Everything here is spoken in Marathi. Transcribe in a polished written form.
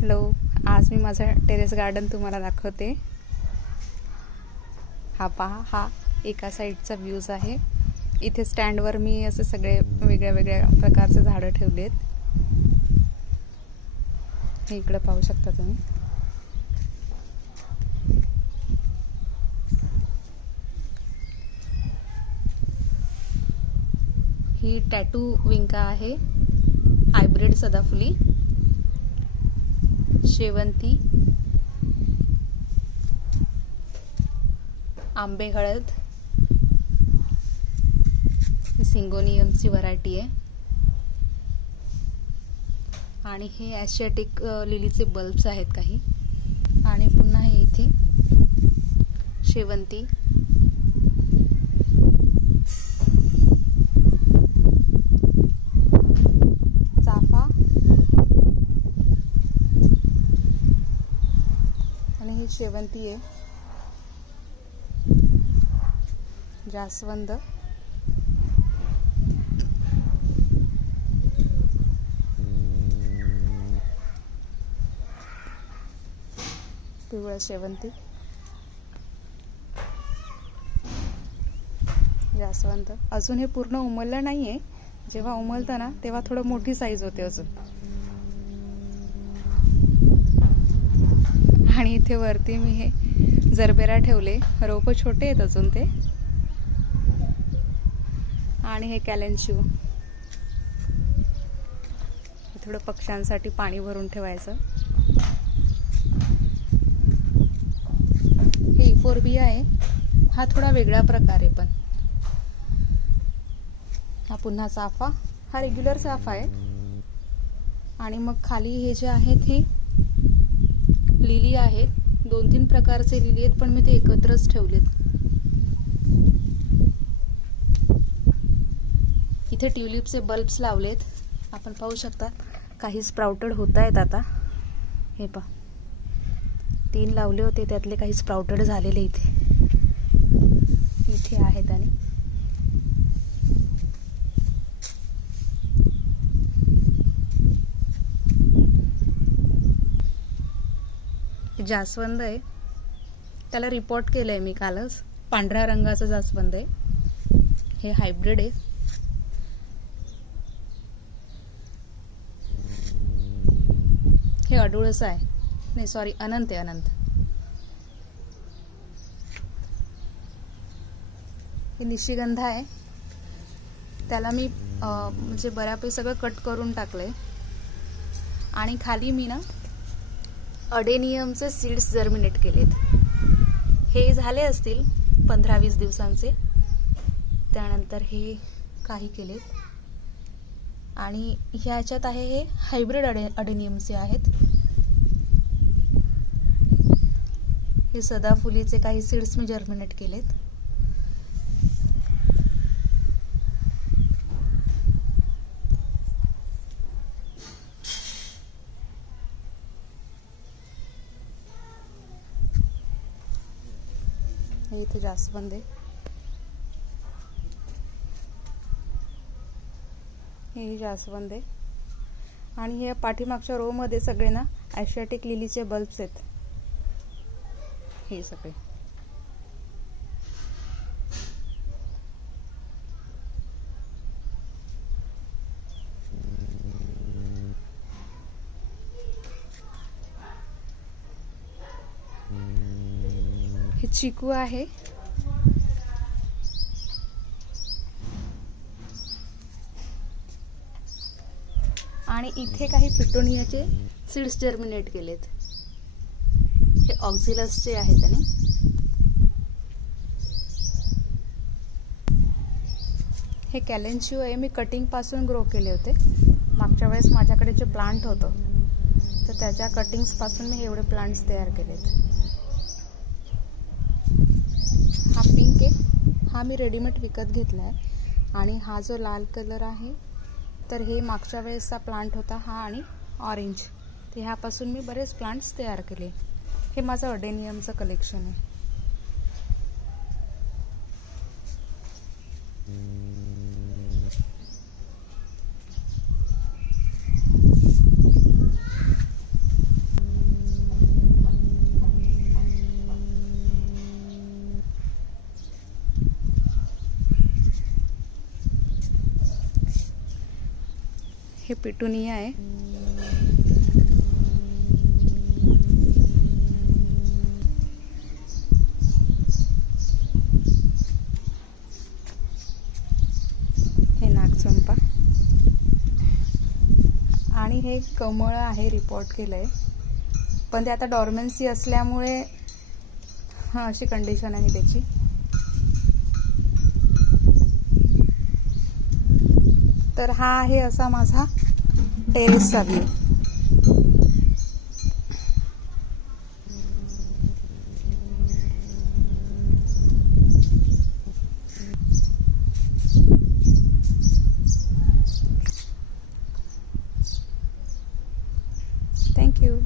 हॅलो, आज मी माझं टेरेस गार्डन तुम्हाला दाखवते। हा पहा, हा एका साईडचा व्ह्यूज आहे। इथे स्टँडवर मी असे सगळे वेगळ्या वेगळ्या प्रकारचे झाडं ठेवलेत। हे इकडे पाहू शकता तुम्ही। ही टॅटू विंका आहे, हायब्रिड सदाफुली, शेवंती, आंबे हळद, सिंगोनियमची व्हरायटी आहे। आणि हे एशियाटिक लिलीचे बल्ब्स आहेत काही। आणि पुन्हा हे इथे शेवंती, चाफा आणि ही शेवंती आहे, जास्वंद, पिवळा शेवंती, जास्वंद। अजून हे पूर्ण उमललं नाहीये। जेव्हा उमलतं ना तेव्हा थोडं मोठी साईज होते अजून। आणि इथे वरती मी हे जरबेरा ठेवले, रोप छोटे आहेत अजून ते। आणि हे कॅलेंशियो, थोडं पक्ष्यांसाठी पाणी भरून ठेवायचं। हे इफोर्बिया आहे, हा थोडा वेगळा प्रकार आहे। पण हा पुन्हा चाफा, हा रेग्युलर चाफा आहे। आणि मग खाली हे जे आहेत हे लिली आहेत, 2-3 प्रकारचे लिली आहेत, पण मी ते एकत्रच ठेवलेत। इथे ट्युलिपचे बल्ब्स लावलेत, आपण पाहू शकता। काही स्प्राउटेड होत आहेत आता। हे पहा, 3 लावले होते, त्यातले काही स्प्राउटेड झालेले इथे आहेत। आणि जास्वंद आहे, त्याला रिपोर्ट केलंय मी कालच। पांढऱ्या रंगाचं जास्वंद आहे, हे हायब्रिड आहे। हे अडुळस आहे, नाही सॉरी, अनंत आहे, अनंत। हे निशिगंधा आहे, त्याला मी म्हणजे बऱ्यापैकी सगळं कट करून टाकलंय। आणि खाली मी ना अडेनियमचे सीड्स जर्मिनेट केलेत। हे झाले असतील 15-20 दिवसांचे। त्यानंतर हे काही केलेत। आणि ह्याच्यात आहे हे हायब्रिड अडेनियमचे आहेत। हे सदाफुलीचे काही सीड्स मी जर्मिनेट केलेत। हे इथे जास्वंद आहे, हे जास्वंद आहे। आणि हे पाठीमागच्या रो मध्ये सगळे ना एशियाटिक लिलीचे बल्ब्स आहेत, हे सगळे। हे चिकू आहे, आणि इथे काही पिटोनियाचे सीड्स जर्मिनेट केलेत। हे ऑक्झिलसचे आहेत। आणि हे कॅलेंशियो आहे, मी कटिंग पासून ग्रो केले होते। मागच्या वेळेस माझ्याकडे जे प्लांट होतं तर त्याच्या कटिंग्स पासून मी एवढे प्लांट्स तयार केलेत। हा पिंक आहे, हा मी रेडीमेड विकत घेतलाय। आणि हा जो लाल कलर आहे तर हे मागच्या वेळेसचा प्लांट होता हा। आणि ऑरेंज, तर ह्यापासून मी बरेच प्लांट्स तयार केले। हे माझं अडेनियमचं कलेक्शन आहे। पिटुनिया आहे. हे नागचंपा आणि हे कमळ आहे, रिपोर्ट केलंय पण ते आता डॉर्मन्सी असल्यामुळे अशी कंडिशन आहे त्याची. तर हा आहे असा माझा टेरेसचा व्ह्यू. थँक्यू.